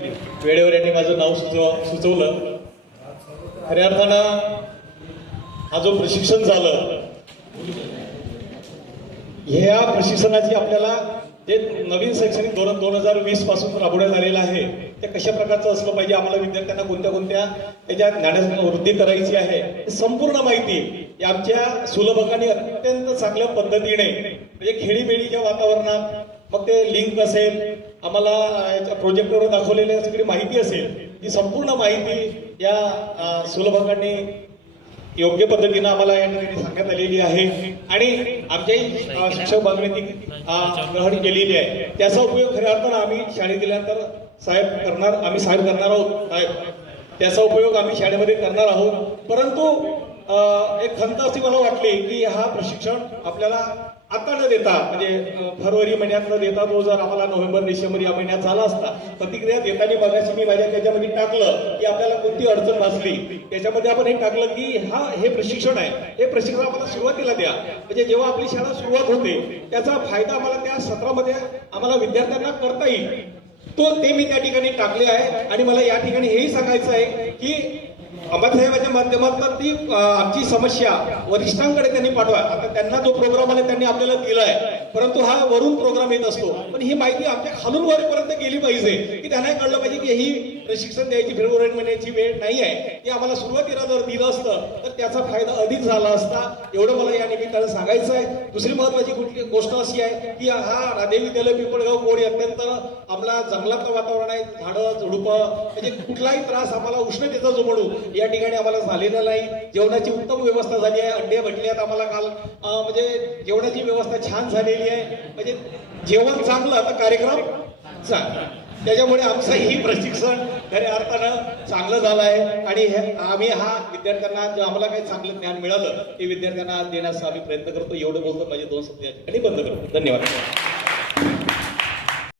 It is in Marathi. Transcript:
वेळेवर यांनी माझं नाव सुचवलं. खऱ्या अर्थानं हा जो प्रशिक्षण झालं, ह्या प्रशिक्षणाची आपल्याला जे नवीन शैक्षणिक धोरण 2020 पासून राबवण्यात आलेलं आहे ते कशा प्रकारचं असलं पाहिजे, आम्हाला विद्यार्थ्यांना कोणत्या कोणत्या त्याच्या ज्ञानात वृद्धी करायची आहे, संपूर्ण माहिती आमच्या सुलभकांनी अत्यंत चांगल्या पद्धतीने म्हणजे खेळीमेळीच्या वातावरणात, मग ते लिंक असेल, आम्हाला प्रोजेक्टवर दाखवलेली सगळी माहिती असेल, ही संपूर्ण माहिती या सुलभकांनी योग्य पद्धतीनं आम्हाला या ठिकाणी सांगण्यात आलेली आहे आणि आमच्याही शिक्षक बांधवांनी ग्रहण केलेली आहे. त्याचा उपयोग खऱ्या अर्थानं आम्ही शाळेत गेल्यानंतर साहेब करणार आहोत. साहेब त्याचा उपयोग आम्ही शाळेमध्ये करणार आहोत. परंतु एक खंत अशी मला वाटली की हा प्रशिक्षण आपल्याला आता न देता म्हणजे फरवरी महिन्यात न देता तो जर आम्हाला नोव्हेंबर डिसेंबर या महिन्यात झाला असता, प्रतिक्रिया देताना बघायची मी माझ्या त्याच्यामध्ये टाकलं की आपल्याला कोणती अडचण भासली, त्याच्यामध्ये आपण हे टाकलं की हे प्रशिक्षण आहे, हे प्रशिक्षण आम्हाला सुरुवातीला द्या, म्हणजे जेव्हा आपली शाळा सुरुवात होते त्याचा फायदा आम्हाला त्या सत्रामध्ये आम्हाला विद्यार्थ्यांना करता येईल. ते मी त्या ठिकाणी टाकले आहे आणि मला या ठिकाणी हेही सांगायचं आहे की अंबासाहेबांच्या माध्यमातून ती आमची समस्या वरिष्ठांकडे त्यांनी पाठवा. आता त्यांना जो प्रोग्राम आला त्यांनी आपल्याला दिलाय, परंतु हा वरून प्रोग्राम येत असतो, पण ही माहिती आमच्या खालून वरपर्यंत गेली पाहिजे की त्यांना कळलं पाहिजे की ही प्रशिक्षण द्यायची फेब्रुवारी महिन्याची वेळ नाही आहे. ती आम्हाला सुरुवातीला जर दिलं असतं तर त्याचा फायदा अधिक झाला असता, एवढं मला या निमित्तानं सांगायचं आहे. दुसरी महत्वाची गोष्ट अशी आहे की हा राधे विद्यालय पिंपळगाव कोड अत्यंत आम्हाला जंगलातलं वातावरण आहे, झाडं झुडपं, म्हणजे कुठलाही त्रास आम्हाला उष्णतेचा जो म्हणू या ठिकाणी आम्हाला झालेलं नाही. जेवणाची उत्तम व्यवस्था झाली आहे, अंडे भेटले आहेत आम्हाला काल, म्हणजे जेवणाची व्यवस्था छान झालेली आहे, म्हणजे जेवण चांगलं तर कार्यक्रम चांगला. त्याच्यामुळे आमचं ही प्रशिक्षण खऱ्या अर्थानं चांगलं झालं आहे आणि आम्ही हा विद्यार्थ्यांना जे आम्हाला काही चांगलं ज्ञान मिळालं ते विद्यार्थ्यांना देण्याचा आम्ही प्रयत्न करतो. एवढं बोलतो माझे 2 शब्द या ठिकाणी बंद करतो. धन्यवाद.